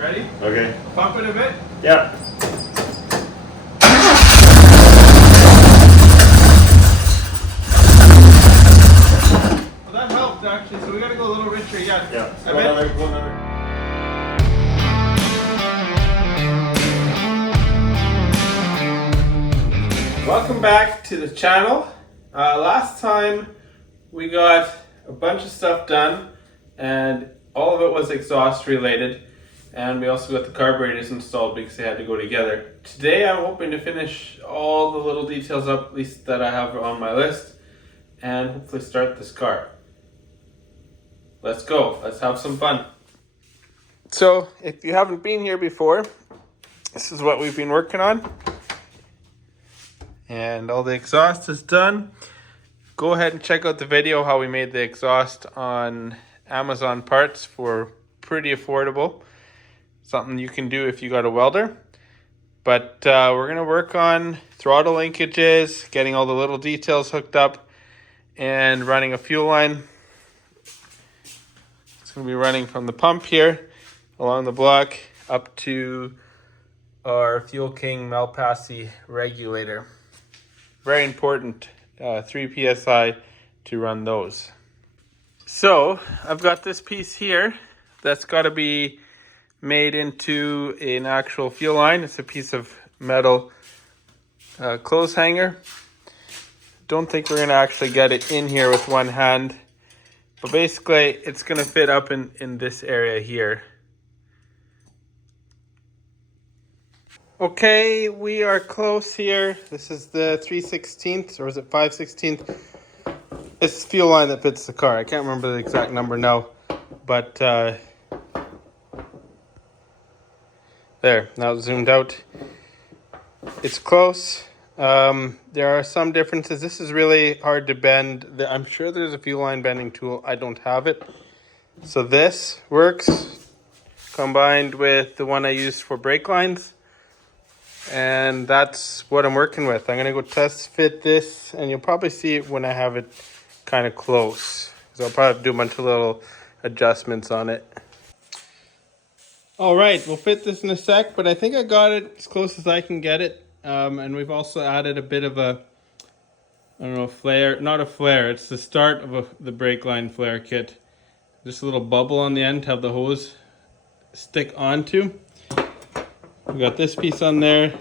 Ready? Okay. Pump it a bit. Yeah. Well, that helped actually, so we gotta go a little richer yet. Yeah. A bit. Go another. Welcome back to the channel. Last time we got a bunch of stuff done and all of it was exhaust related, and we also got the carburetors installed because they had to go together. Today I'm hoping to finish all the little details up, at least that I have on my list, and hopefully start this car. Let's go, let's have some fun. So if you haven't been here before, this is what we've been working on. And all the exhaust is done. Go ahead and check out the video how we made the exhaust on Amazon parts for pretty affordable. Something you can do if you got a welder. But we're gonna work on throttle linkages, getting all the little details hooked up, and running a fuel line. It's gonna be running from the pump here along the block up to our Fuel King Malpassi regulator. Very important, 3 psi to run those. So I've got this piece here that's got to be made into an actual fuel line. It's a piece of metal clothes hanger. Don't think we're going to actually get it in here with one hand, but basically it's going to fit up in this area here. Okay, we are close here. This is the 3/16, or is it 5/16? It's the fuel line that fits the car. I can't remember the exact number now, but there, now zoomed out. It's close. There are some differences. This is really hard to bend. I'm sure there's a fuel line bending tool. I don't have it. So this works combined with the one I used for brake lines. And that's what I'm working with. I'm gonna go test fit this, and you'll probably see it when I have it kind of close. So I'll probably do a bunch of little adjustments on it. All right, we'll fit this in a sec, but I think I got it as close as I can get it. And we've also added a bit of a, I don't know, flare, not a flare, it's the start of the brake line flare kit. Just a little bubble on the end to have the hose stick onto. We got this piece on there.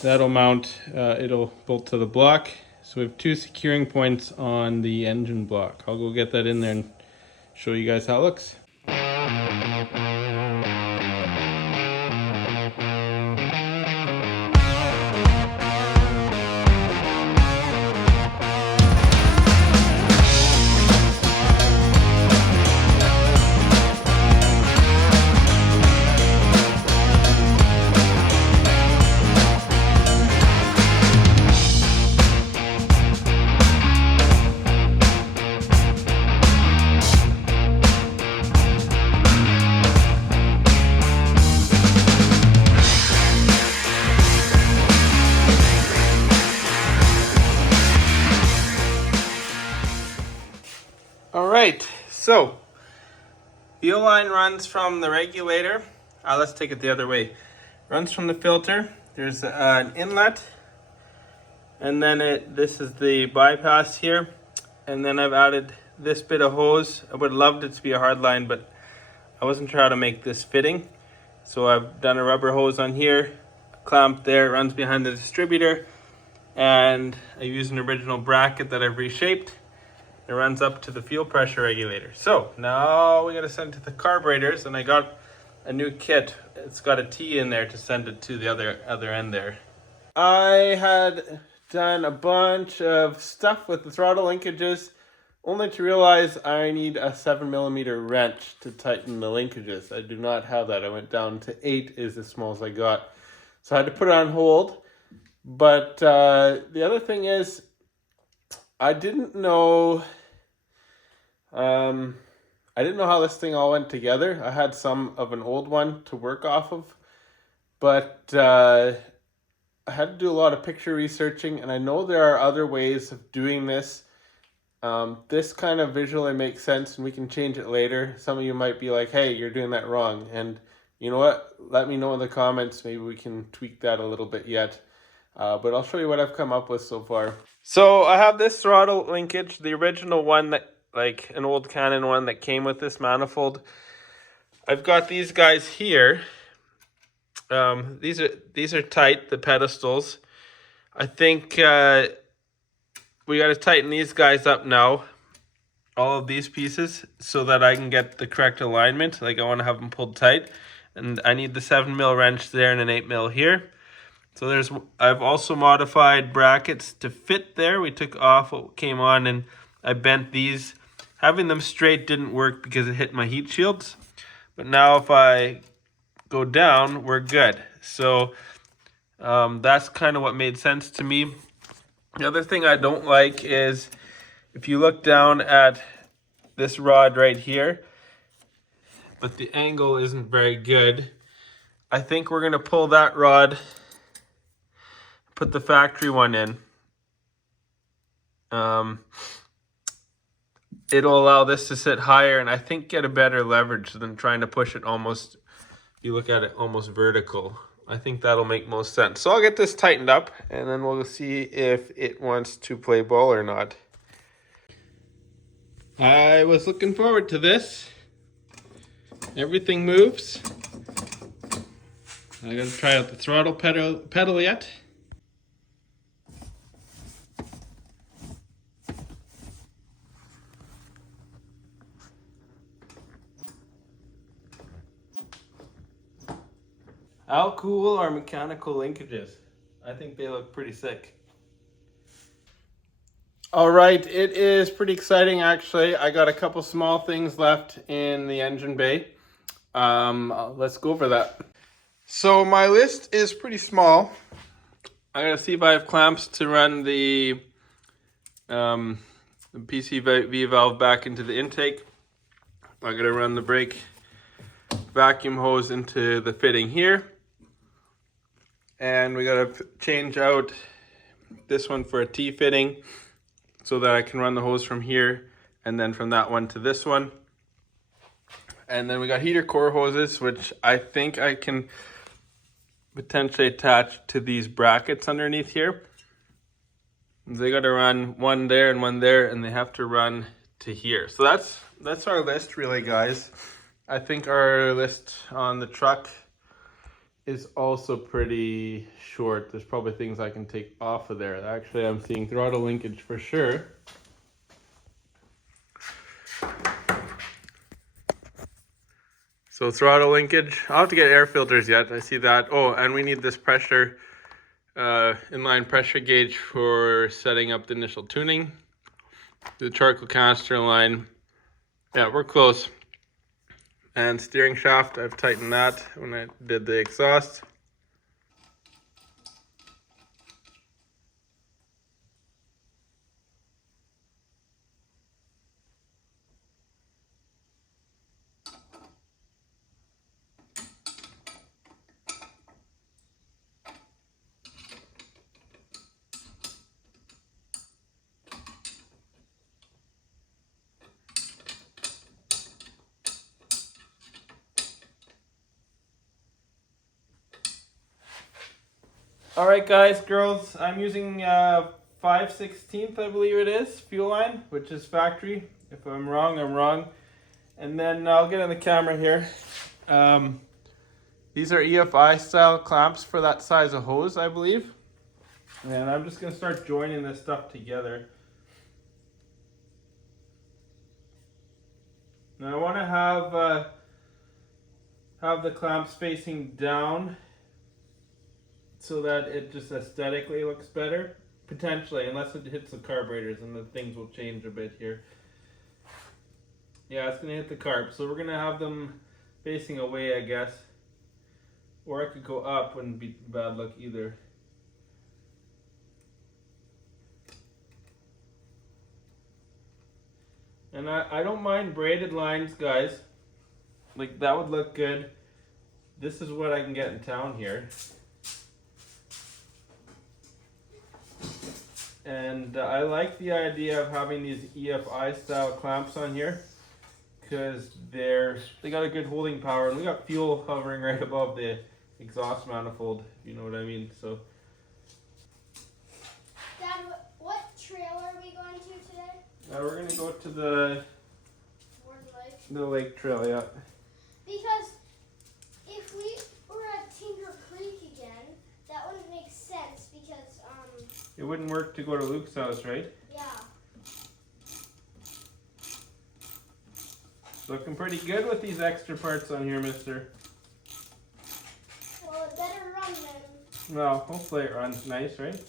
That'll mount, it'll bolt to the block. So we have 2 securing points on the engine block. I'll go get that in there and show you guys how it looks. Alright, so fuel line runs from the regulator. Let's take it the other way. Runs from the filter. There's an inlet, and then this is the bypass here, and then I've added this bit of hose. I would have loved it to be a hard line, but I wasn't sure how to make this fitting, so I've done a rubber hose on here, clamp there, it runs behind the distributor, and I use an original bracket that I've reshaped. It runs up to the fuel pressure regulator. So now we gotta send it to the carburetors, and I got a new kit. It's got a T in there to send it to the other end there. I had done a bunch of stuff with the throttle linkages, only to realize I need a 7mm wrench to tighten the linkages. I do not have that. I went down to 8 is as small as I got. So I had to put it on hold. But the other thing is, I didn't know how this thing all went together. I had some of an old one to work off of, but I had to do a lot of picture researching, and I know there are other ways of doing this. This kind of visually makes sense, and we can change it later. Some of you might be like, hey, you're doing that wrong, and You know what? Let me know in the comments. Maybe we can tweak that a little bit yet. But I'll show you what I've come up with so far. So I have this throttle linkage, the original one that, like an old Canon one that came with this manifold. I've got these guys here. These are tight, the pedestals. I think we got to tighten these guys up now, all of these pieces, so that I can get the correct alignment. Like I want to have them pulled tight, and I need the 7mm wrench there and an 8mm here. So I've also modified brackets to fit there. We took off what came on and I bent these. Having them straight didn't work because it hit my heat shields. But now if I go down, we're good. So that's kind of what made sense to me. The other thing I don't like is if you look down at this rod right here, but the angle isn't very good. I think we're gonna pull that rod, put the factory one in. It'll allow this to sit higher and I think get a better leverage than trying to push it almost, if you look at it, almost vertical. I think that'll make most sense. So I'll get this tightened up and then we'll see if it wants to play ball or not. I was looking forward to this. Everything moves. I gotta try out the throttle pedal yet. How cool are mechanical linkages? I think they look pretty sick. All right, it is pretty exciting actually. I got a couple small things left in the engine bay. Let's go over that. So my list is pretty small. I gotta see if I have clamps to run the PCV valve back into the intake. I gotta run the brake vacuum hose into the fitting here. And we gotta change out this one for a T-fitting so that I can run the hose from here and then from that one to this one. And then we got heater core hoses, which I think I can potentially attach to these brackets underneath here. They got to run one there and they have to run to here. So that's our list really, guys. I think our list on the truck is also pretty short. There's probably things I can take off of there. Actually, I'm seeing throttle linkage for sure. So throttle linkage, I'll have to get air filters yet, I see that. Oh, and we need this pressure, inline pressure gauge for setting up the initial tuning. The charcoal canister line, yeah, we're close. And steering shaft, I've tightened that when I did the exhaust. All right, guys, girls, I'm using 5/16, I believe it is, fuel line, which is factory. If I'm wrong, I'm wrong. And then I'll get on the camera here. These are EFI style clamps for that size of hose, I believe. And I'm just gonna start joining this stuff together. Now I wanna have the clamps facing down so that it just aesthetically looks better. Potentially, unless it hits the carburetors and the things will change a bit here. Yeah, it's gonna hit the carb. So we're gonna have them facing away, I guess. Or I could go up, wouldn't be bad luck either. And I don't mind braided lines, guys. Like, that would look good. This is what I can get in town here. And I like the idea of having these EFI style clamps on here, because they got a good holding power, and we got fuel hovering right above the exhaust manifold, if you know what I mean. So Dad, what trail are we going to today? we're gonna go to the lake trail, yeah. Because if we were at Tinker Creek again, that wouldn't make sense because it wouldn't work to go to Luke's house, right? yeah. Looking pretty good with these extra parts on here, mister. Well, it better run then. Well, hopefully it runs nice, right?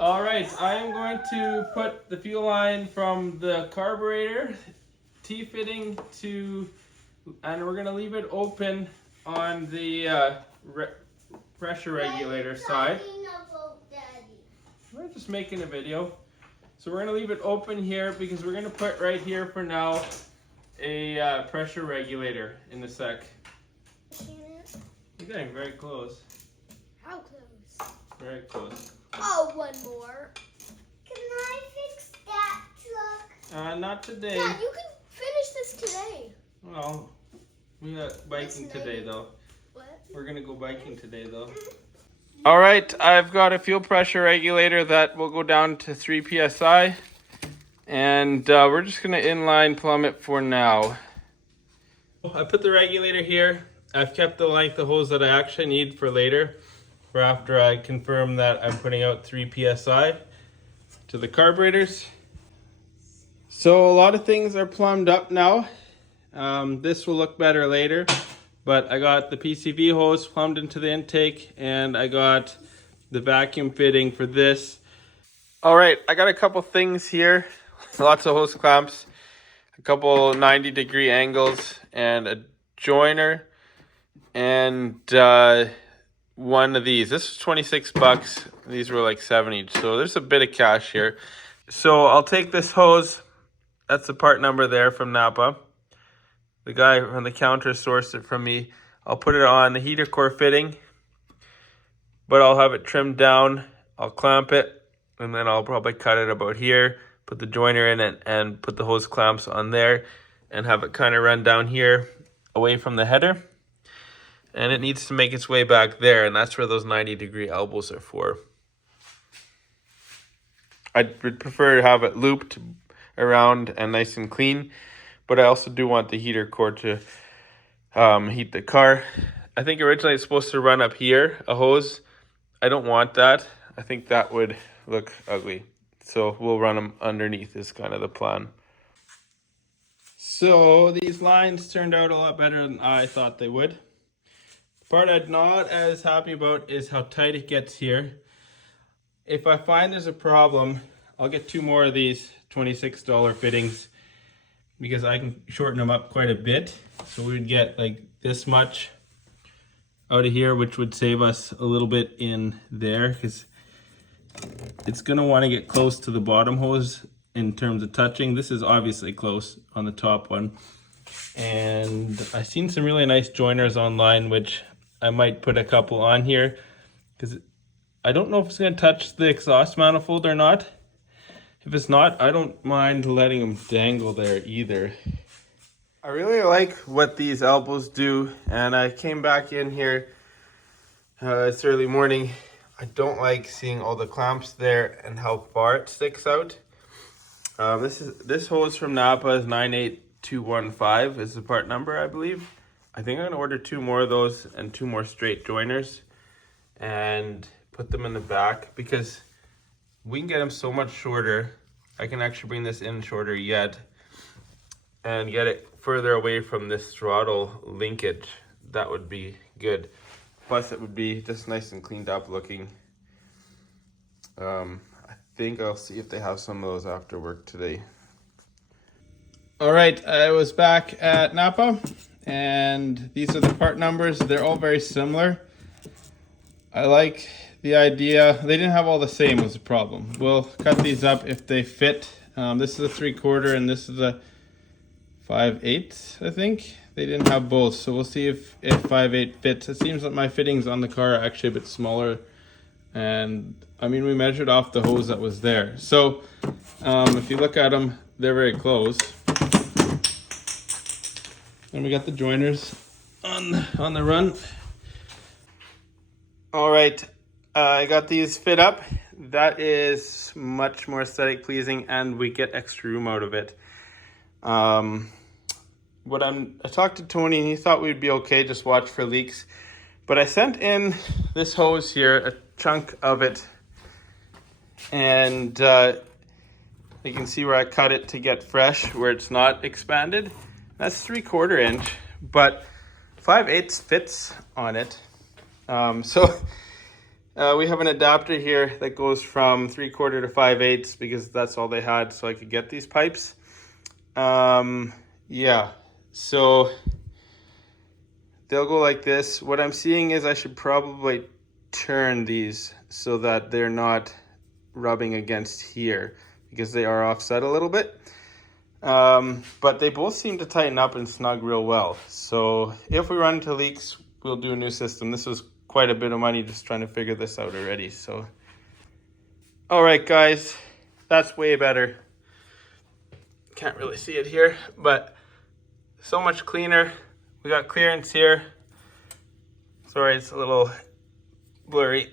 Alright, I am going to put the fuel line from the carburetor T-fitting to, and we're going to leave it open on the pressure regulator side. We're just making a video. So we're going to leave it open here because we're going to put right here for now a pressure regulator in the sec. You're getting very close. How close? Very close. Oh, one more. Can I fix that truck? Not today. Yeah, you can finish this today. Well, we got biking today though. What? We're gonna go biking today though. All right, I've got a fuel pressure regulator that will go down to 3 psi, and we're just gonna inline plumb it for now. I put the regulator here. I've kept the length of hose that I actually need for later, for after I confirm that I'm putting out 3 psi to the carburetors. So a lot of things are plumbed up now. This will look better later, but I got the PCV hose plumbed into the intake, and I got the vacuum fitting for this. All right, I got a couple things here. Lots of hose clamps, a couple 90-degree angles, and a joiner, and one of these. This was 26 bucks. These were like 7 each, so there's a bit of cash here. So I'll take this hose. That's the part number there from Napa. The guy on the counter sourced it from me. I'll put it on the heater core fitting, but I'll have it trimmed down. I'll clamp it, and then I'll probably cut it about here, put the joiner in it, and put the hose clamps on there, and have it kind of run down here away from the header. And it needs to make its way back there, and that's where those 90-degree elbows are for. I would prefer to have it looped around and nice and clean, but I also do want the heater core to heat the car. I think originally it's supposed to run up here, a hose. I don't want that. I think that would look ugly. So we'll run them underneath is kind of the plan. So these lines turned out a lot better than I thought they would. The part I'm not as happy about is how tight it gets here. If I find there's a problem, I'll get 2 more of these $26 fittings, because I can shorten them up quite a bit. So we would get like this much out of here, which would save us a little bit in there, because it's gonna want to get close to the bottom hose in terms of touching. This is obviously close on the top one. And I've seen some really nice joiners online, which I might put a couple on here, because I don't know if it's gonna touch the exhaust manifold or not. If it's not, I don't mind letting them dangle there either. I really like what these elbows do, and I came back in here, it's early morning. I don't like seeing all the clamps there and how far it sticks out. This hose from Napa is 98215 is the part number, I believe. I think I'm gonna order 2 more of those and 2 more straight joiners and put them in the back, because we can get them so much shorter. I can actually bring this in shorter yet and get it further away from this throttle linkage. That would be good. Plus it would be just nice and cleaned up looking. I think I'll see if they have some of those after work today. All right, I was back at Napa, and these are the part numbers. They're all very similar. I like the idea. They didn't have all the same was the problem. We'll cut these up if they fit. This is a 3/4 and this is a 5/8, I think. They didn't have both, so we'll see if 5/8 fits. It seems like my fittings on the car are actually a bit smaller, and I mean, we measured off the hose that was there. So if you look at them, they're very close. And we got the joiners on the run. All right, I got these fit up. That is much more aesthetic pleasing, and we get extra room out of it. I talked to Tony, and he thought we'd be okay, just watch for leaks. But I sent in this hose here, a chunk of it, and you can see where I cut it to get fresh, where it's not expanded. That's 3/4 inch, but 5/8 fits on it. We have an adapter here that goes from 3/4 to 5/8 because that's all they had, so I could get these pipes. Yeah, so they'll go like this. What I'm seeing is I should probably turn these so that they're not rubbing against here because they are offset a little bit. But they both seem to tighten up and snug real well. So if we run into leaks, we'll do a new system. This was quite a bit of money just trying to figure this out already. So, all right, guys, that's way better. Can't really see it here, but so much cleaner. We got clearance here. Sorry, it's a little blurry,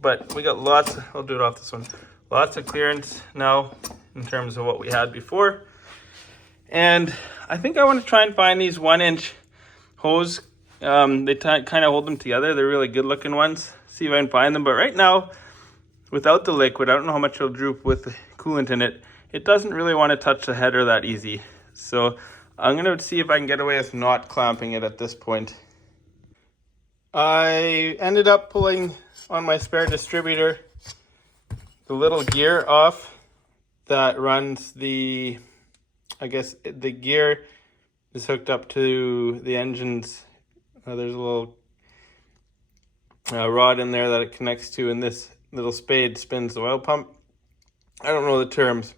but we got lots. I'll do it off this one. Lots of clearance now in terms of what we had before. And I think I want to try and find these 1-inch hose. They kind of hold them together. They're really good looking ones. See if I can find them. But right now, without the liquid, I don't know how much it'll droop with the coolant in it. It doesn't really want to touch the header that easy. So I'm going to see if I can get away with not clamping it at this point. I ended up pulling on my spare distributor the little gear off that runs the, I guess the gear is hooked up to the engines. There's a little rod in there that it connects to, and this little spade spins the oil pump. I don't know the terms,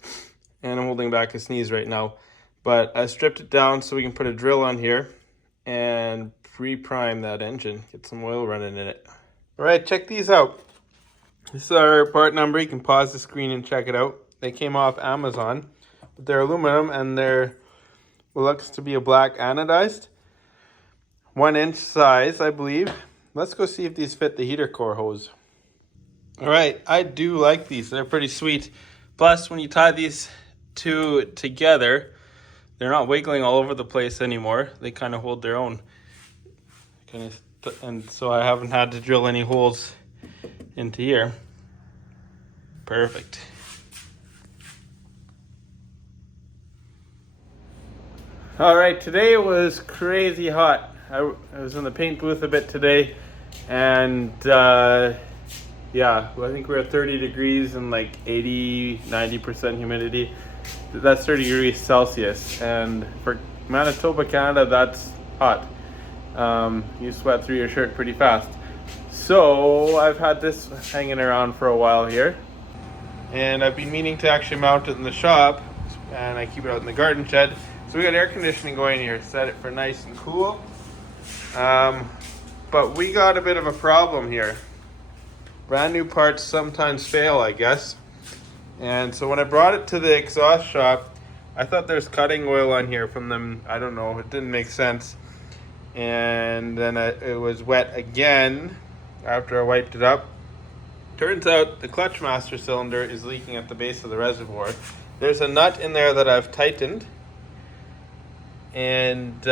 and I'm holding back a sneeze right now. But I stripped it down so we can put a drill on here and pre-prime that engine, get some oil running in it. All right, check these out. This is our part number. You can pause the screen and check it out. They came off Amazon, but they're aluminum and they're what looks to be a black anodized. 1-inch size, I believe. Let's go see if these fit the heater core hose. All right, I do like these. They're pretty sweet. Plus, when you tie these two together, they're not wiggling all over the place anymore. They kind of hold their own. And so I haven't had to drill any holes into here. Perfect. All right, today was crazy hot. I was in the paint booth a bit today, and yeah, I think we're at 30 degrees and like 80-90% humidity. That's 30 degrees Celsius, and for Manitoba, Canada, that's hot. You sweat through your shirt pretty fast. So I've had this hanging around for a while here, and I've been meaning to actually mount it in the shop, and I keep it out in the garden shed. So we got air conditioning going here, set it for nice and cool. But we got a bit of a problem here. Brand new parts sometimes fail, I guess. And so when I brought it to the exhaust shop, I thought there's cutting oil on here from them. I don't know, it didn't make sense. And then it was wet again after I wiped it up. Turns out the clutch master cylinder is leaking at the base of the reservoir. There's a nut in there that I've tightened. And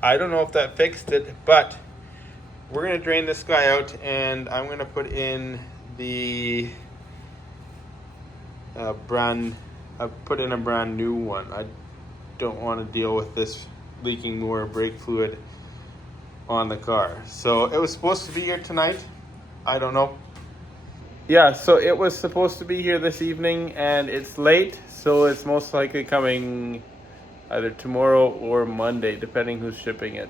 I don't know if that fixed it, but we're going to drain this guy out, and I'm going to put in the I put in a brand new one. I don't want to deal with this leaking more brake fluid on the car. So it was supposed to be here tonight. I don't know. Yeah, so it was supposed to be here this evening, and it's late, so it's most likely coming either tomorrow or Monday, depending who's shipping it.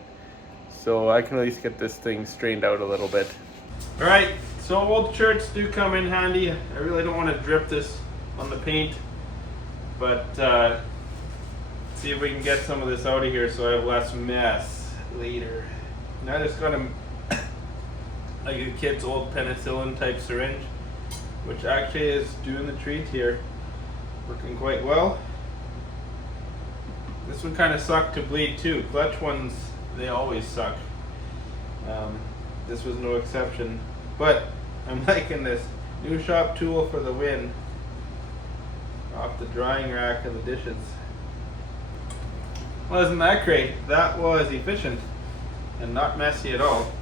So I can at least get this thing straightened out a little bit. All right, so old shirts do come in handy. I really don't want to drip this on the paint, but see if we can get some of this out of here so I have less mess later. And I just got like a kid's old penicillin type syringe, which actually is doing the treat here, working quite well. This one kind of sucked to bleed too. Clutch ones, they always suck. This was no exception. But I'm liking this. New shop tool for the win. Off the drying rack of the dishes. Well, isn't that great? That was efficient and not messy at all.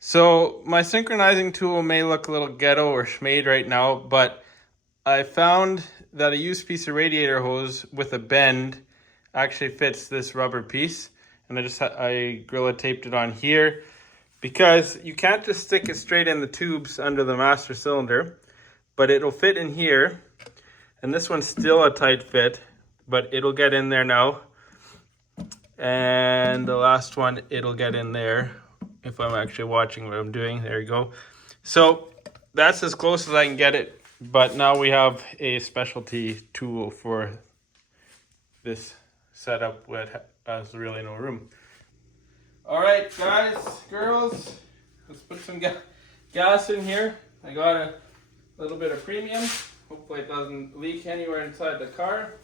So my synchronizing tool may look a little ghetto or schmade right now, but I found that a used piece of radiator hose with a bend actually fits this rubber piece, and I Gorilla taped it on here because you can't just stick it straight in the tubes under the master cylinder, but it'll fit in here, and this one's still a tight fit, but it'll get in there now, and the last one, it'll get in there if I'm actually watching what I'm doing. There you go. So that's as close as I can get it, but now we have a specialty tool for this setup that has really no room. All right, guys, girls, let's put some gas in here. I got a little bit of premium. Hopefully it doesn't leak anywhere inside the car.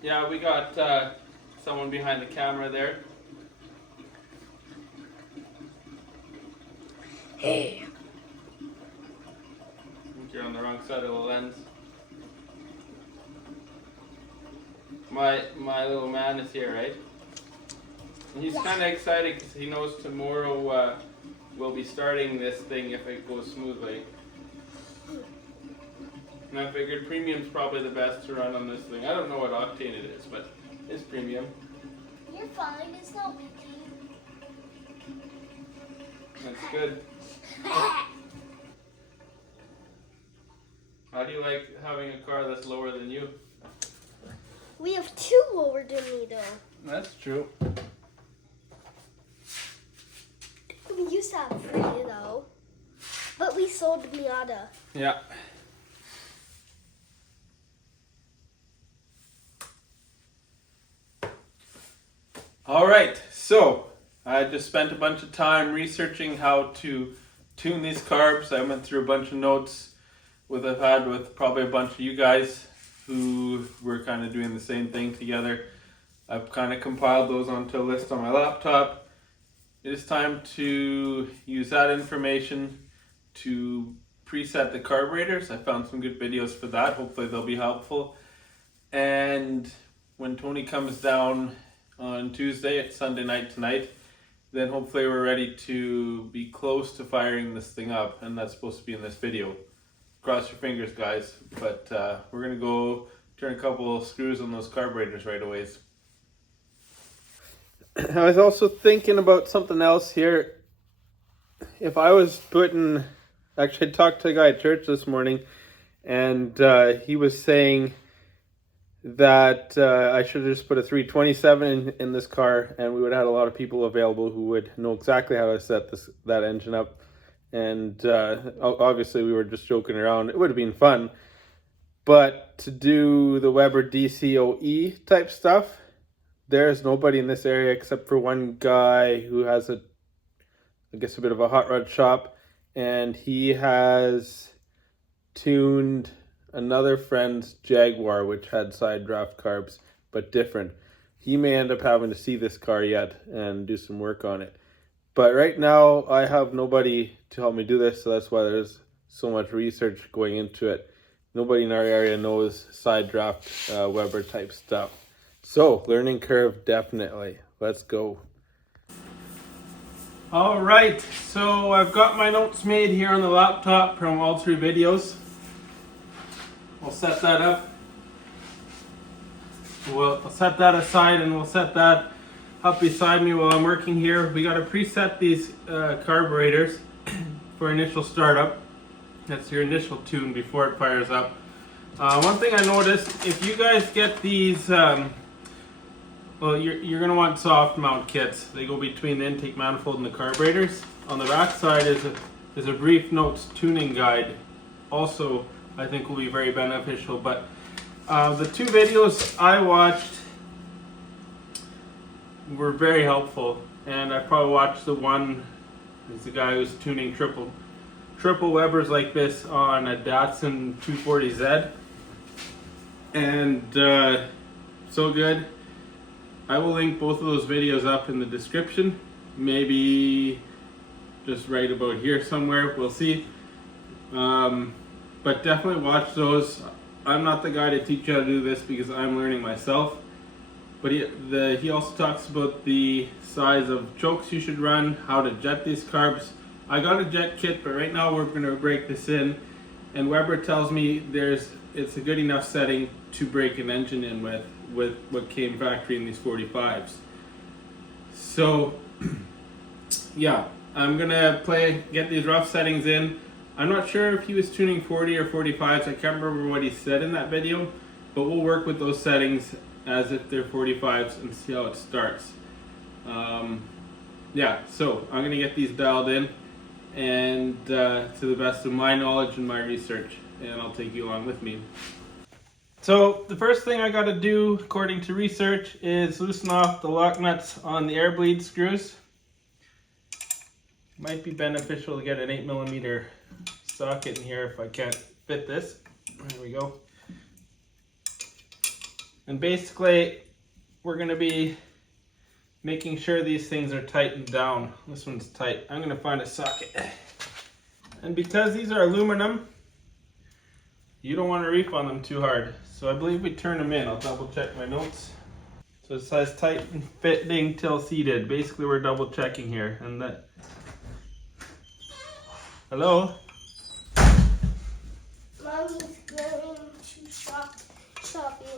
Yeah, we got someone behind the camera there. Hey. I think you're on the wrong side of the lens. My little man is here, right? And he's kind of excited because he knows tomorrow we'll be starting this thing if it goes smoothly. And I figured premium's probably the best to run on this thing. I don't know what octane it is, but it's premium. You're fine, it's not leaking. That's good. How do you like having a car that's lower than you? We have two lower than me though. That's true. We used to have three though. But we sold the Miata. Yeah. All right, so I just spent a bunch of time researching how to tune these carbs. I went through a bunch of notes I've had with probably a bunch of you guys who were kind of doing the same thing together. I've kind of compiled those onto a list on my laptop. It is time to use that information to preset the carburetors. I found some good videos for that. Hopefully they'll be helpful. And when Tony comes down on Tuesday, it's Sunday night tonight, then hopefully we're ready to be close to firing this thing up, and that's supposed to be in this video. Cross your fingers, guys, but we're gonna go turn a couple of screws on those carburetors right away. I was also thinking about something else here. If I was actually I talked to a guy at church this morning, and he was saying that I should have just put a 327 in this car, and we would have had a lot of people available who would know exactly how to set that engine up. And obviously we were just joking around. It would have been fun, but to do the Weber DCOE type stuff, there's nobody in this area except for one guy who has I guess a bit of a hot rod shop, and he has tuned another friend's Jaguar, which had side draft carbs, but different. He may end up having to see this car yet and do some work on it. But right now, I have nobody to help me do this, so that's why there's so much research going into it. Nobody in our area knows side draft Weber type stuff. So, learning curve, definitely. Let's go. All right, so I've got my notes made here on the laptop from all three videos. We'll set that up. We'll set that aside, and we'll set that up beside me while I'm working here. We got to preset these carburetors for initial startup. That's your initial tune before it fires up. One thing I noticed, if you guys get these, well, you're going to want soft mount kits. They go between the intake manifold and the carburetors. On the back side is a brief notes tuning guide. Also, I think will be very beneficial. But the two videos I watched were very helpful, and I probably watched the one He's the guy who's tuning triple Webers like this on a Datsun 240Z. And so good. I will link both of those videos up in the description. Maybe just right about here somewhere, we'll see. But definitely watch those. I'm not the guy to teach you how to do this because I'm learning myself. But he also talks about the size of chokes you should run, how to jet these carbs. I got a jet kit, but right now we're going to break this in. And Weber tells me it's a good enough setting to break an engine in with what came factory in these 45s. So yeah, I'm going to get these rough settings in. I'm not sure if he was tuning 40 or 45s. I can't remember what he said in that video, but we'll work with those settings as if they're 45s and see how it starts. Yeah, so I'm gonna get these dialed in and to the best of my knowledge and my research, and I'll take you along with me. So the first thing I gotta do, according to research, is loosen off the lock nuts on the air bleed screws. Might be beneficial to get an 8mm socket in here if I can't fit this. There we go. And basically, we're going to be making sure these things are tightened down. This one's tight. I'm going to find a socket. And because these are aluminum, you don't want to reef on them too hard. So I believe we turn them in. I'll double check my notes. So it says tight and fitting till seated. Basically, we're double checking here. And that. Hello? Mommy's going to shopping.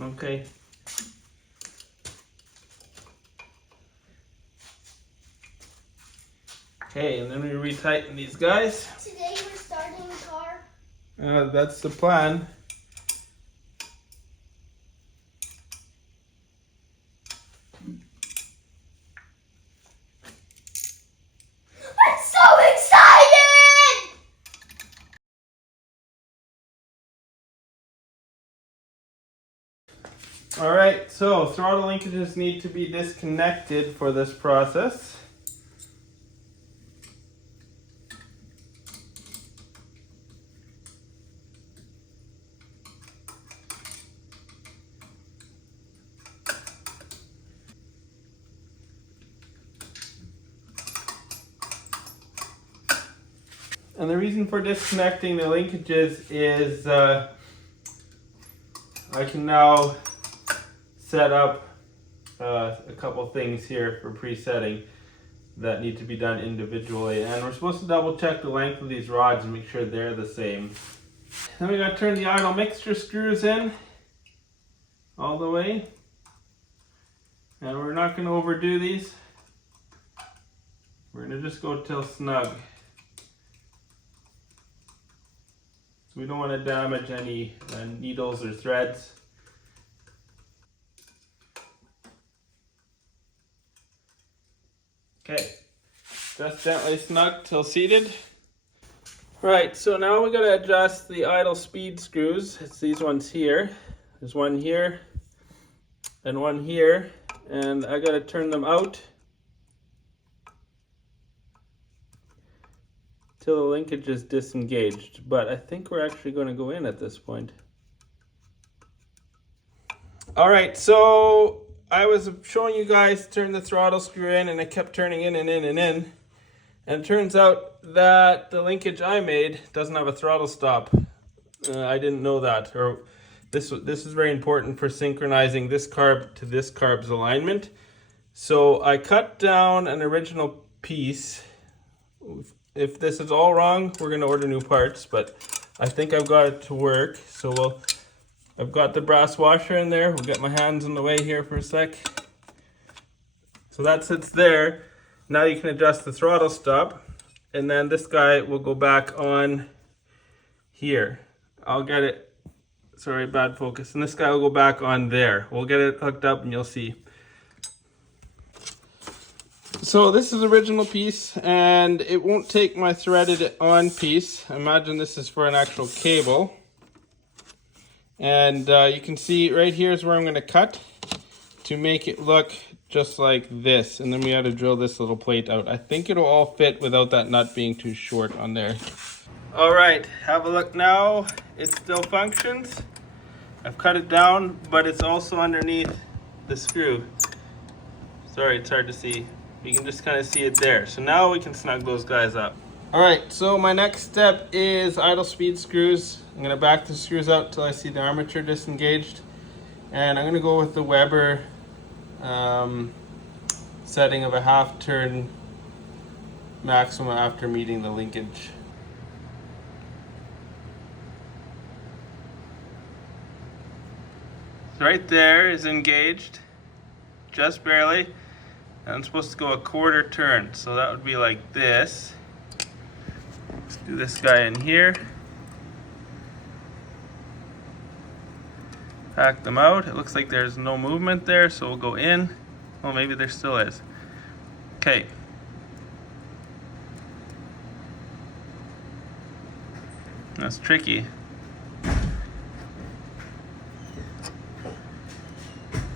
Okay. Okay, and then we retighten these guys. Today we're starting the car. That's the plan. I'm so excited! Alright, so throttle linkages need to be disconnected for this process. And the reason for disconnecting the linkages is I can now set up a couple things here for presetting that need to be done individually. And we're supposed to double check the length of these rods and make sure they're the same. Then we got to turn the idle mixture screws in all the way. And we're not going to overdo these. We're going to just go till snug. We don't want to damage any needles or threads. Okay, just gently snug till seated. Right, so now we're going to adjust the idle speed screws. It's these ones here. There's one here and one here, and I got to turn them out till the linkage is disengaged, but I think we're actually going to go in at this point. All right, so I was showing you guys turn the throttle screw in, and I kept turning in and in and in, and it turns out that the linkage I made doesn't have a throttle stop. I didn't know that, or this is very important for synchronizing this carb to this carb's alignment. So I cut down an original piece. If this is all wrong, we're going to order new parts, but I think I've got it to work. So I've got the brass washer in there. We'll get my hands in the way here for a sec. So that sits there. Now you can adjust the throttle stop, and then this guy will go back on here. I'll get it, sorry, bad focus. And this guy will go back on there. We'll get it hooked up and you'll see. So this is the original piece, and it won't take my threaded on piece. Imagine this is for an actual cable. And you can see right here is where I'm going to cut to make it look just like this, and then we had to drill this little plate out. I think it'll all fit without that nut being too short on there. All right, have a look now. It still functions. I've cut it down, but it's also underneath the screw. Sorry, it's hard to see. You can just kind of see it there. So now we can snug those guys up. All right, so my next step is idle speed screws. I'm gonna back the screws out till I see the armature disengaged. And I'm gonna go with the Weber setting of a half turn maximum after meeting the linkage. Right there is engaged, just barely. And I'm supposed to go a quarter turn, so that would be like this. Let's do this guy in here. Pack them out. It looks like there's no movement there, so we'll go in. Oh, maybe there still is. Okay. That's tricky.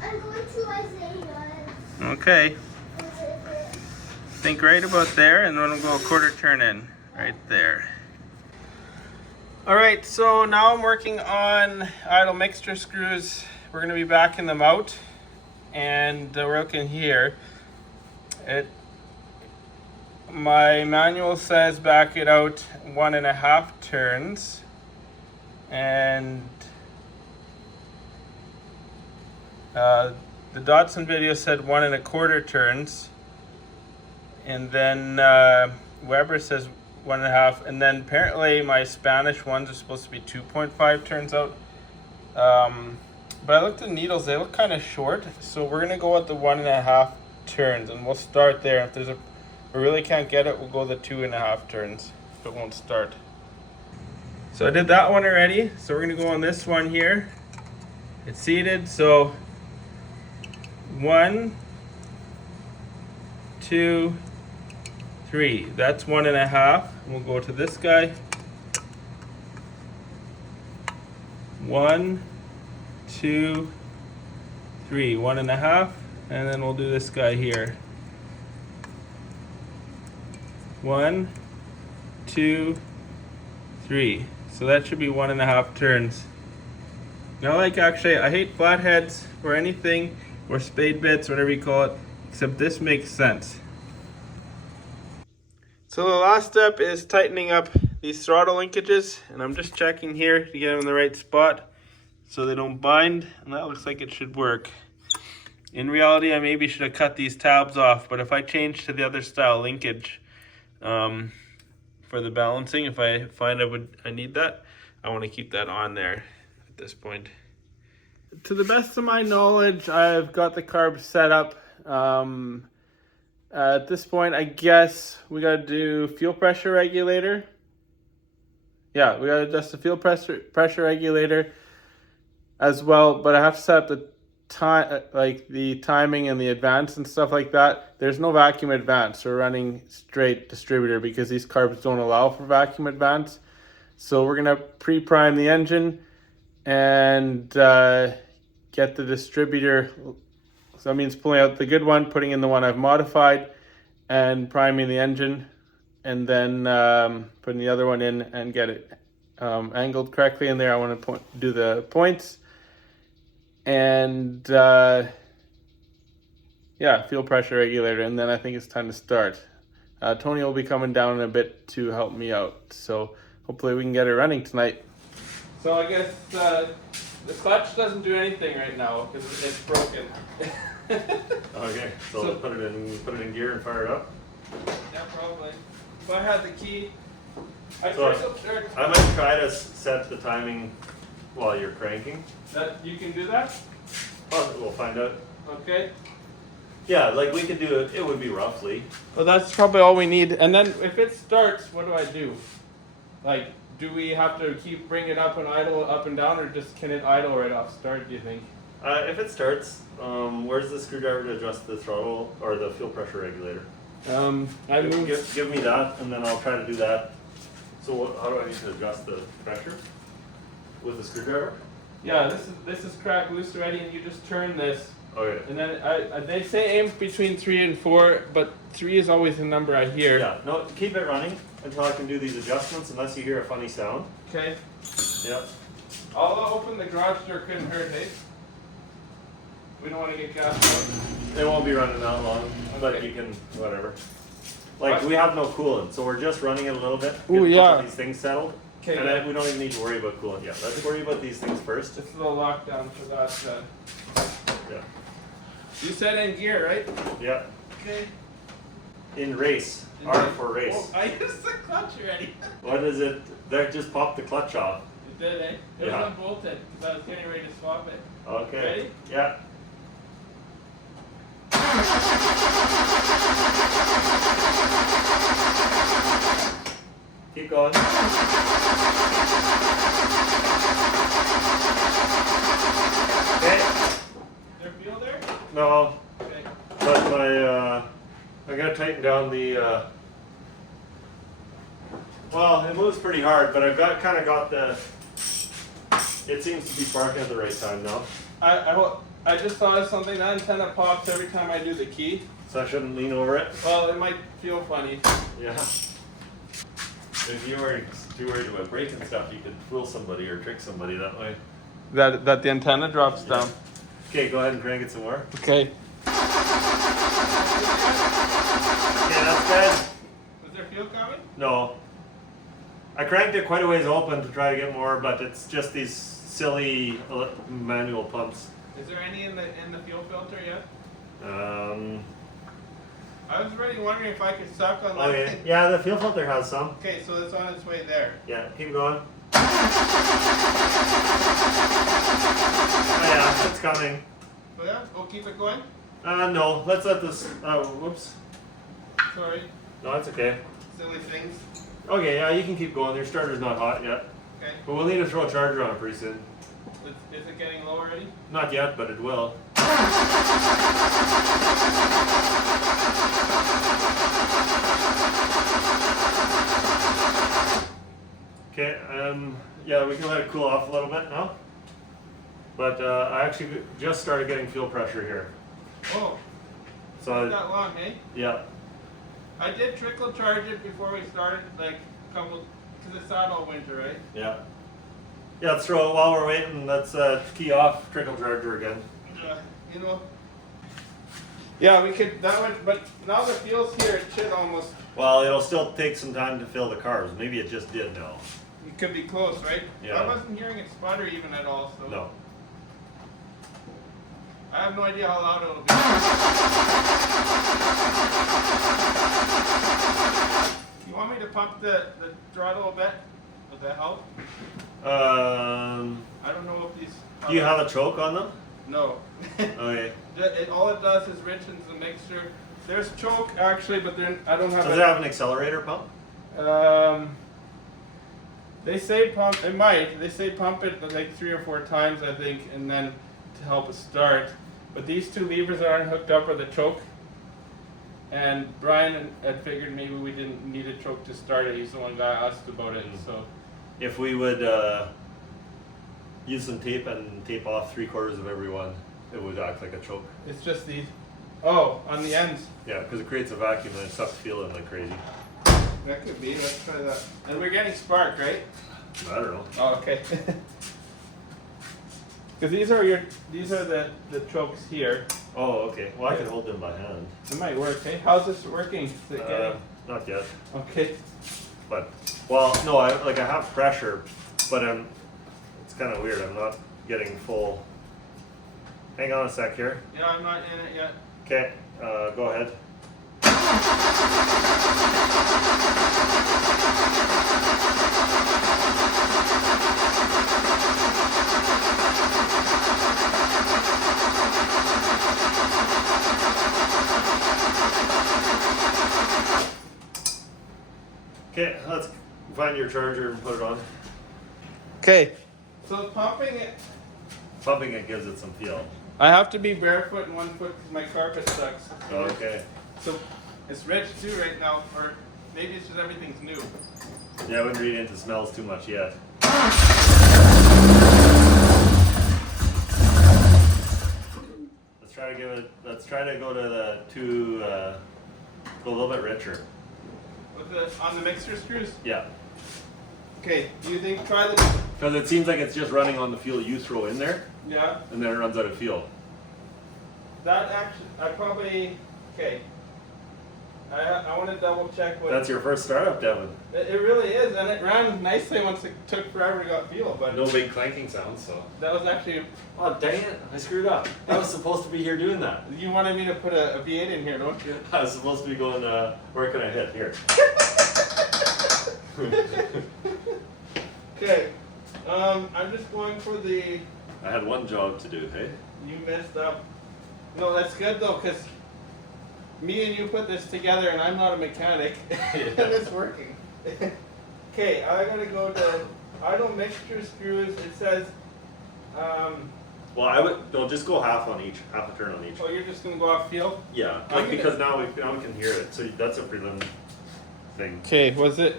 I'm going to Isaiah. Okay. Think right about there, and then we'll go a quarter turn in. Right there. All right, so now I'm working on idle mixture screws. We're gonna be backing them out, and we're looking here. My manual says back it out 1.5 turns, and the Dotson video said 1.25 turns, and then Weber says 1.5, and then apparently my Spanish ones are supposed to be 2.5 turns out. But I looked at the needles; they look kind of short, so we're gonna go with the 1.5 turns, and we'll start there. If we really can't get it, we'll go the 2.5 turns if it won't start. So I did that one already, so we're gonna go on this one here. It's seated, so 1, 2, 3. That's 1.5. We'll go to this guy. 1, 2, 3. 1.5, and then we'll do this guy here. 1, 2, 3. So that should be 1.5 turns. Now, I hate flatheads or anything, or spade bits, whatever you call it, except this makes sense. So the last step is tightening up these throttle linkages, and I'm just checking here to get them in the right spot so they don't bind, and that looks like it should work. In reality, I maybe should have cut these tabs off, but if I change to the other style linkage for the balancing, if I find I need that, I want to keep that on there at this point. To the best of my knowledge, I've got the carb set up. At this point, I guess we gotta do fuel pressure regulator. Yeah, we gotta adjust the fuel pressure regulator as well, but I have to set up the time, like the timing and the advance and stuff like that. There's no vacuum advance. We're running straight distributor because these carbs don't allow for vacuum advance. So we're gonna pre-prime the engine and get the distributor. So that means pulling out the good one, putting in the one I've modified, and priming the engine, and then putting the other one in and get it angled correctly in there. I want to do the points, and yeah, fuel pressure regulator, and then I think it's time to start. Tony will be coming down in a bit to help me out, so hopefully we can get it running tonight. So I guess the clutch doesn't do anything right now because it's broken. Okay, so put it in gear and fire it up. Yeah, probably. If I had the key, I might try to set the timing while you're cranking. That you can do that? Oh, we'll find out. Okay. Yeah, like we could do it. It would be roughly. Well, that's probably all we need. And then if it starts, what do I do? Like, do we have to keep bringing it up and idle up and down, or just can it idle right off start, do you think? If it starts, where's the screwdriver to adjust the throttle or the fuel pressure regulator? Give me that, and then I'll try to do that. So how do I need to adjust the pressure with the screwdriver? Yeah, this is cracked loose already, and you just turn this Okay. And then they say aim between 3 and 4, but 3 is always the number I hear. Yeah, no, keep it running until I can do these adjustments unless you hear a funny sound. Okay. Yep. I'll open the garage door, couldn't hurt, hey? We don't want to get gas out. It won't be running that long, but Okay. you can, whatever. Like, we have no coolant, so we're just running it a little bit. Ooh, get yeah. these things settled. Okay, And yeah. then we don't even need to worry about coolant yet. Let's worry about these things first. Just a little lockdown for that. Yeah. You said in gear, right? Yeah. Okay. In race. R for race. Oh, I used the clutch already. What is it? That just popped the clutch off. It did, eh? It Yeah. was unbolted because I was getting ready to swap it. Okay. Ready? Yeah. Keep going. Okay. There feel there? No, Okay. but I gotta tighten down the, well, it moves pretty hard, but I've kind of got the, it seems to be sparking at the right time now. I just thought of something. That antenna pops every time I do the key. So I shouldn't lean over it. Well, it might feel funny. Yeah. If you weren't too worried about breaking stuff, you could fool somebody or trick somebody that way. That the antenna drops down. Okay, go ahead and crank it some more. Okay. Okay, that's good. Was there fuel coming? No. I cranked it quite a ways open to try to get more, but it's just these silly manual pumps. Is there any in the fuel filter yet? I was already wondering if I could suck on that Okay. thing. Yeah, the fuel filter has some. Okay, so it's on its way there. Yeah, keep going. Oh yeah, it's coming. Oh yeah? We'll keep it going? No, let's let this, whoops. Sorry. No, it's okay. Silly things. Okay, yeah, you can keep going. Your starter's not hot yet. Okay. But we'll need to throw a charger on it pretty soon. Is it getting low already? Not yet, but it will. Okay, yeah, we can let it cool off a little bit now. But I actually just started getting fuel pressure here. Oh, So, not that long, eh? yeah. I did trickle charge it before we started, like a couple, because it's out all winter, right? Yeah. Yeah, let's throw it while we're waiting. Let's key off trickle charger again. You know. Yeah, we could, that would, but now the fuel's here, it should almost, Well, it'll still take some time to fill the cars. Maybe it just did now. it could be close, right? Yeah. I wasn't hearing it sputter even at all, so. No. I have no idea how loud it'll be. You want me to pump the throttle a bit? Would that help? I don't know if these. Do you have a choke on them? No. Okay. All it does is richens the mixture. There's choke actually, but then I don't have. Does it have an accelerator pump? They say pump. It might. They say pump it like 3 or 4 times, I think, and then to help it start. But these 2 levers aren't hooked up with a choke. And Brian had figured maybe we didn't need a choke to start it. He's the one guy asked about it, so. If we would use some tape and tape off 3/4 of every one, it would act like a choke. It's just these. Oh, on the ends. Yeah, because it creates a vacuum and it sucks fuel in like crazy. That could be. Let's try that. And we're getting spark, right? I don't know. Oh, okay. Because these are the chokes here. Oh, okay. Well, I can hold them by hand. It might work. Hey, how's this working? Is it getting? Not yet. Okay. But, well, no, I have pressure, but it's kind of weird. I'm not getting full. Hang on a sec here. Yeah, I'm not in it yet. Okay, go ahead. Okay, let's find your charger and put it on. Okay. So pumping it. Pumping it gives it some feel. I have to be barefoot in 1 foot because my carpet sucks. Okay. So it's rich too right now, or maybe it's just everything's new. Yeah, I wouldn't read into smells too much yet. Let's try try to go to go a little bit richer. With on the mixer screws? Yeah. Okay, do you think try the... Because it seems like it's just running on the fuel you throw in there, Yeah, and then it runs out of fuel. that actually, I probably, okay. I want to double check what... That's your first startup, Devin. It really is, and it ran nicely once it took forever to get fuel, but No big clanking sounds, so. that was actually... Oh, dang it. I screwed up. I was supposed to be here doing that. You wanted me to put a V8 in here, don't you? I was supposed to be going, where can I hit? Here. Okay, I'm just going for the... I had one job to do, hey? You messed up. No, that's good though, because me and you put this together and I'm not a mechanic. And it's working. Okay, I gotta go to idle mixture screws. It says, Well, no, just go half on each, half a turn on each. oh, you're just gonna go off field? Yeah, I'm because now we can hear it, so that's a prelim thing. Okay, was it?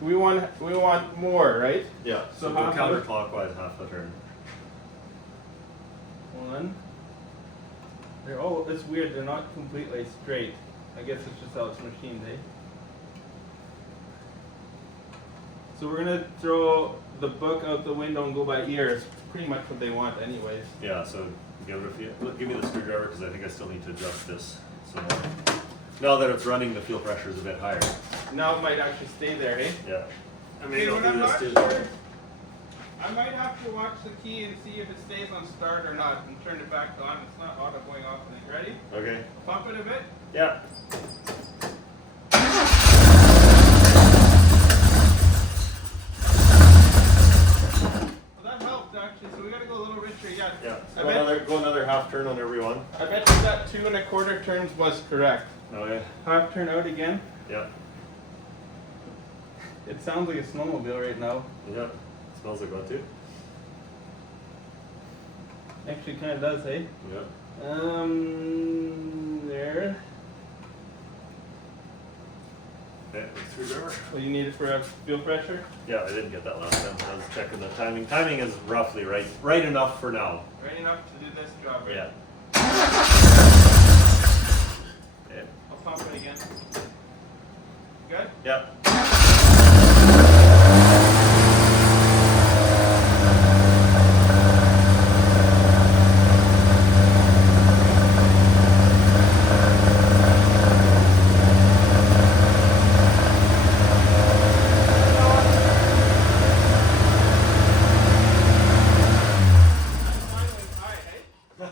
We want more, right? Yeah, So so go half a- counterclockwise half a turn. One. They're, oh, it's weird. They're not completely straight. I guess it's just how it's machined, eh? So we're gonna throw the book out the window and go by ear. It's pretty much what they want, anyways. Yeah, so give it a few. Give me the screwdriver because I think I still need to adjust this. So now that it's running, the fuel pressure is a bit higher. Now it might actually stay there, eh? Yeah. I Okay, mean, when I'll I'm do not this too. sure, I might have to watch the key and see if it stays on start or not, and turn it back on. It's not auto going off. Ready? Okay. Pump it a bit. Yeah. Well, that helped actually. So we gotta go a little richer. Yeah. Yeah. I Go another half turn on every one. I bet you that 2 1/4 turns was correct. Okay. Half turn out again. Yeah. It sounds like a snowmobile right now. Yeah. Smells like that too. Actually, kind of does, eh? Yeah. There. Okay. Screwdriver. Well, you need it for a fuel pressure. Yeah, I didn't get that last time. I was checking the timing. Timing is roughly right enough for now. Right enough to do this job, right? Yeah. Okay. I'll pump it again. Good? Yeah.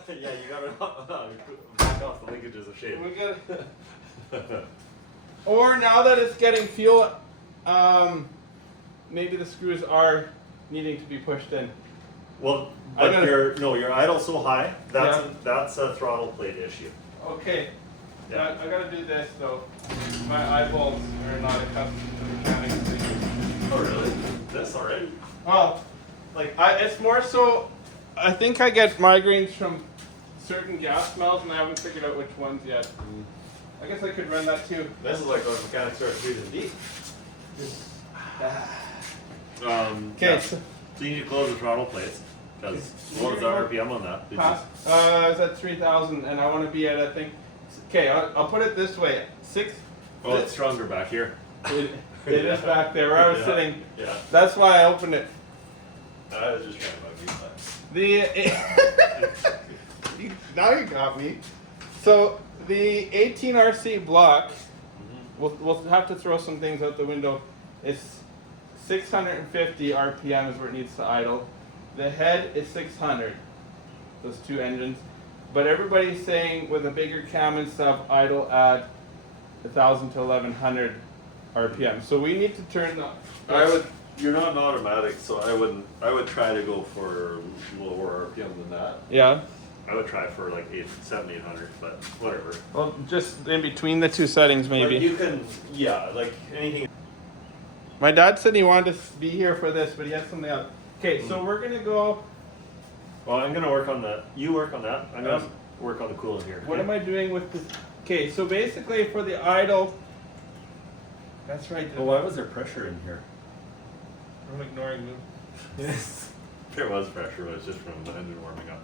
Yeah, you gotta back off the linkages of shape. We got. Or now that it's getting fuel, maybe the screws are needing to be pushed in. Well, I but gotta- your idle's so high. That's a throttle plate issue. Okay. Yeah. I gotta do this though. My eyeballs are not accustomed to mechanics things. Oh really? This already? Well, it's more so. I think I get migraines from certain gas smells, and I haven't figured out which ones yet. I guess I could run that too. This is like when mechanics start breathing deep. Okay. Yeah. So you need to close the throttle plates because what was the RPM on that? Did you- Pass. I was at 3,000, and I want to be at, I think. Okay, I'll put it this way: 6. Oh, it's stronger back here. It is back there where I was Yeah. sitting. Yeah. That's why I opened it. I was just trying to bug you, but. Now you got me. So the 18RC block, we'll have to throw some things out the window. It's 650 RPM is where it needs to idle. The head is 600. Those two engines. But everybody's saying with a bigger cam and stuff, idle at 1,000 to 1,100 RPM. So we need to turn the. You're not an automatic, so I would try to go for lower RPM than that. Yeah. I would try for like 7,800, but whatever. Well, just in between the two settings, maybe. Like you can, yeah, like anything. My dad said he wanted to be here for this, but he has something else. Okay, so we're gonna go. Well, I'm gonna work on that. You work on that. I'm gonna work on the coolant here. What am I doing with this? Okay, so basically for the idle. That's right. Well, why was there pressure in here? I'm ignoring you. There was pressure, but it's just from the engine warming up.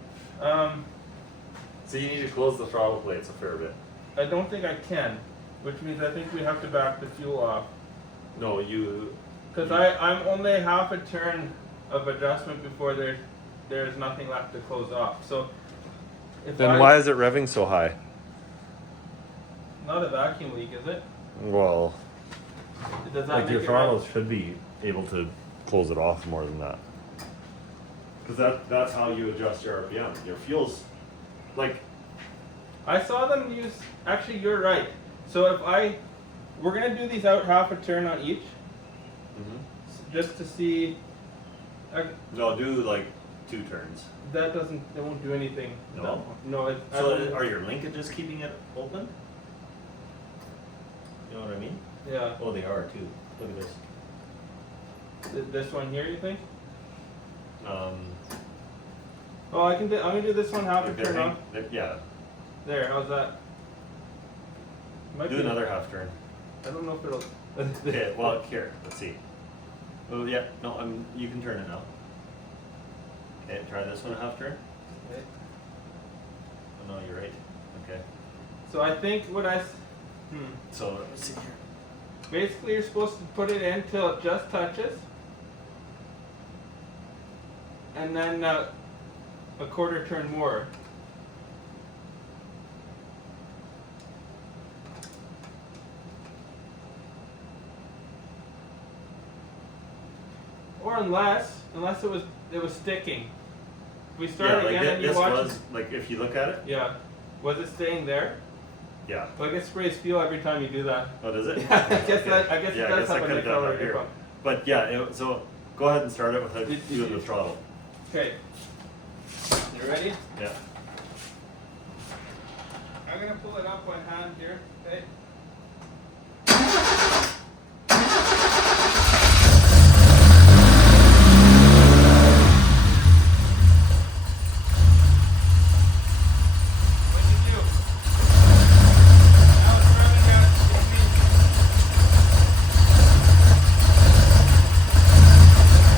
So you need to close the throttle plates a fair bit. I don't think I can, which means I think we have to back the fuel off. No, you. Because I'm only half a turn of adjustment before there's nothing left to close off. So if Then why is it revving so high? Not a vacuum leak, is it? Well, Does that like make your it throttle rev? should be able to close it off more than that. Because that's how you adjust your RPM. Your fuel's like. I saw them use. Actually, you're right. So we're gonna do these out half a turn on each, just to see. No, do like 2 turns. That doesn't. It won't do anything. No? No. So are your linkages keeping it open? You know what I mean? Yeah. Oh, they are too. Look at this. This one here, you think? Oh, I can do. I'm gonna do this one half a turn on. Yeah. There. How's that? Might Do be- another half turn. I don't know if it'll. Okay. Well, here. Let's see. Oh yeah. No, you can turn it now. Okay. Try this one a half turn. Okay. Oh no, you're right. Okay. So I think what So let's see here. basically you're supposed to put it in till it just touches, and then a quarter turn more. Or unless it was sticking. If we start again and you this watch. was like if you look at it. Yeah. Was it staying there? Yeah. Well, I guess sprays fuel every time you do that. Oh, does it? Yeah, I guess Okay. I guess Yeah, it does I have a could've done that nickel here. pump. But yeah, so go ahead and start it without doing the throttle. Okay. You ready? Yeah. I'm gonna pull it up by hand here. Okay. What'd you do? Now it's running down to 16.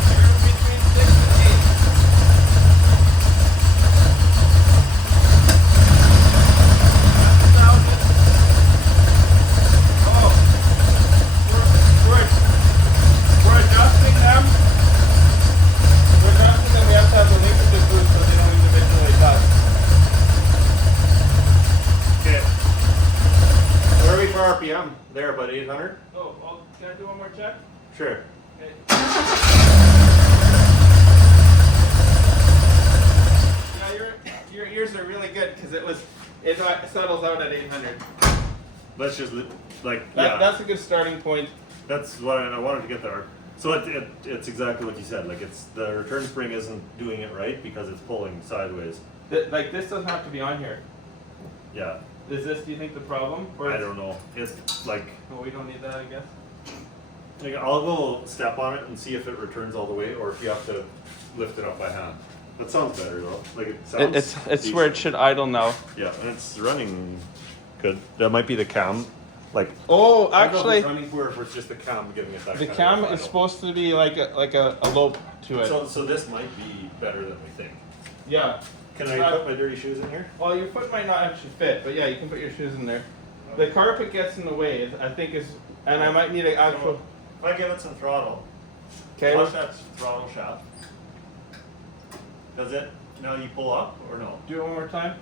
You're between 6 and 8. We're adjusting them. We have to have the linkages loose so they don't individually touch. Okay. Where are we for RPM? There, about 800? Oh, well, can I do one more check? Sure. Okay. Yeah, your ears are really good because it settles out at 800. Let's just yeah. That's a good starting point. That's what I wanted to get there. So it's exactly what you said. Like the return spring isn't doing it right because it's pulling sideways. Like this doesn't have to be on here. Yeah. Is this, do you think, the problem? Or I don't know. It's like Oh, we don't need that, I guess. I'll go step on it and see if it returns all the way, or if you have to lift it up by hand. That sounds better though. Like it sounds. It's where it should idle now. Yeah, and it's running good. That might be the cam. Like. Oh, I don't know if actually, it's running for, if it's just the cam giving it that. the kind of cam final. is supposed to be like a lope to it. So this might be better than we think. Yeah. Can I put my dirty shoes in here? Well, your foot might not actually fit, but yeah, you can put your shoes in there. The carpet gets in the way, I think and I might need an actual. If I give it some throttle, Okay. watch that throttle shaft. Does it now you pull up or no? Do it one more time.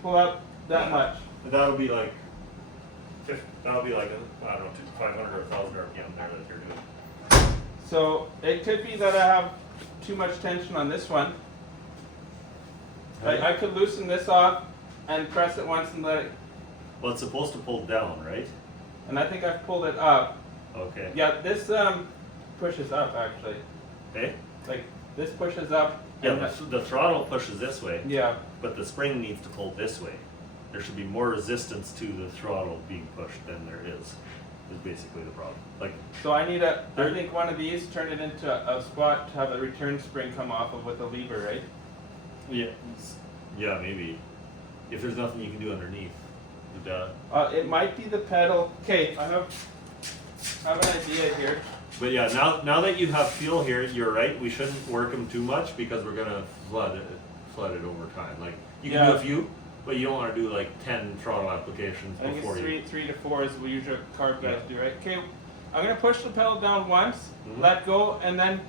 Pull up that much. And that'll be like, that'll be like I don't know, 500 or 1,000 RPM there that you're doing. So it could be that I have too much tension on this one. I could loosen this off and press it once and let it. Well, it's supposed to pull down, right? And I think I've pulled it up. Okay. Yeah, this pushes up actually. Okay. Like this pushes up. Yeah, and the throttle pushes this way, yeah. but the spring needs to pull this way. There should be more resistance to the throttle being pushed than there is basically the problem. Like, So I need I think one of these, turn it into a spot to have the return spring come off of with a lever, right? yeah, maybe. If there's nothing you can do underneath. It might be the pedal. Okay, I have an idea here. But yeah, now that you have fuel here, you're right. We shouldn't work them too much because we're gonna flood it over time. Like you can do a few, but you don't want to do like 10 throttle applications I think before it's three to four is what usually carb guys do, right? Okay, I'm gonna push the pedal down once, let go, and then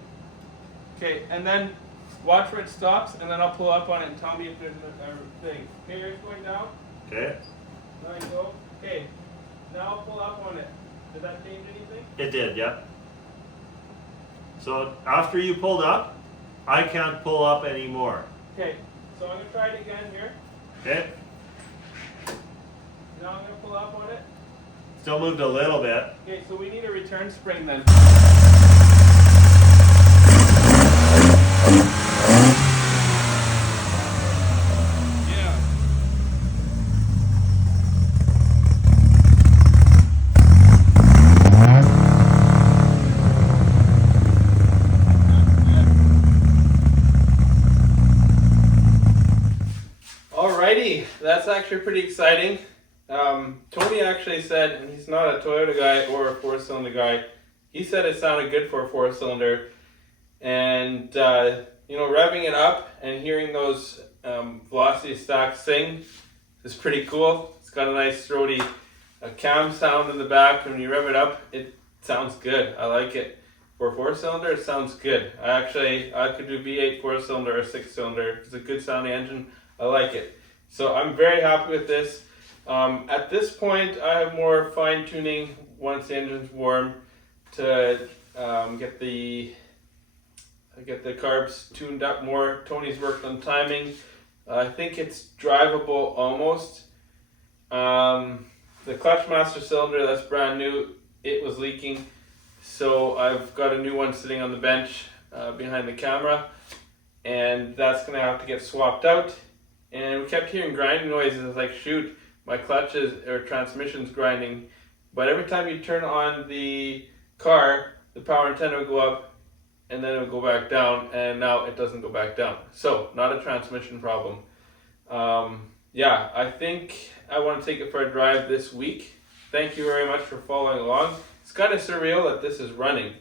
watch where it stops, and then I'll pull up on it and tell me if there's a thing. Okay, here's going down. Okay. Now I go. Okay, now I'll pull up on it. Did that change anything? It did, yeah. So after you pulled up, I can't pull up anymore. Okay, so I'm gonna try it again here. Okay. Now I'm gonna pull up on it. Still moved a little bit. Okay, so we need a return spring then. Yeah. Alrighty, that's actually pretty exciting. Tony actually said, and he's not a Toyota guy or a four-cylinder guy, he said it sounded good for a four-cylinder. And, revving it up and hearing those velocity stacks sing is pretty cool. It's got a nice throaty cam sound in the back. When you rev it up, it sounds good. I like it. For a four-cylinder, it sounds good. I could do V8 four-cylinder or six-cylinder. It's a good sounding engine. I like it. So I'm very happy with this. At this point, I have more fine-tuning once the engine's warm to get the carbs tuned up more. Tony's worked on timing. I think it's drivable almost. The clutch master cylinder, that's brand new. It was leaking. So I've got a new one sitting on the bench behind the camera. And that's going to have to get swapped out. And we kept hearing grinding noises. It's like, shoot, my clutches or transmission's grinding. But every time you turn on the car, the power antenna will go up and then it will go back down, and now it doesn't go back down. So, not a transmission problem. I think I want to take it for a drive this week. Thank you very much for following along. It's kind of surreal that this is running.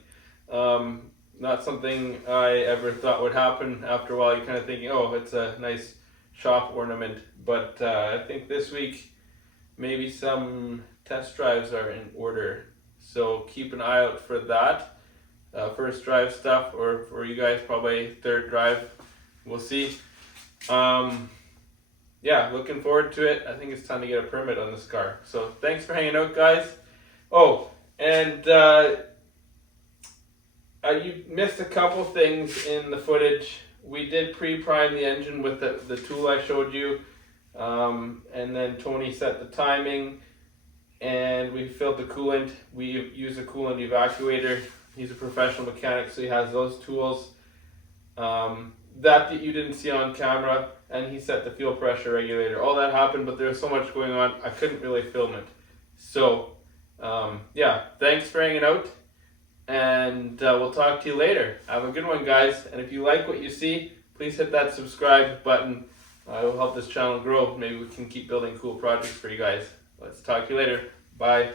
Not something I ever thought would happen. After a while, you're kind of thinking, oh, it's a nice shop ornament. But I think this week, maybe some test drives are in order. So keep an eye out for that. First drive stuff, or for you guys, probably third drive. We'll see. Looking forward to it. I think it's time to get a permit on this car. So thanks for hanging out, guys. Oh, and you missed a couple things in the footage. We did pre-prime the engine with the tool I showed you. And then Tony set the timing. And we filled the coolant. We use a coolant evacuator. He's a professional mechanic, so he has those tools. That you didn't see on camera, and he set the fuel pressure regulator. All that happened, but there was so much going on, I couldn't really film it. So, thanks for hanging out, and we'll talk to you later. Have a good one, guys. And if you like what you see, please hit that subscribe button. It will help this channel grow. Maybe we can keep building cool projects for you guys. Let's talk to you later. Bye.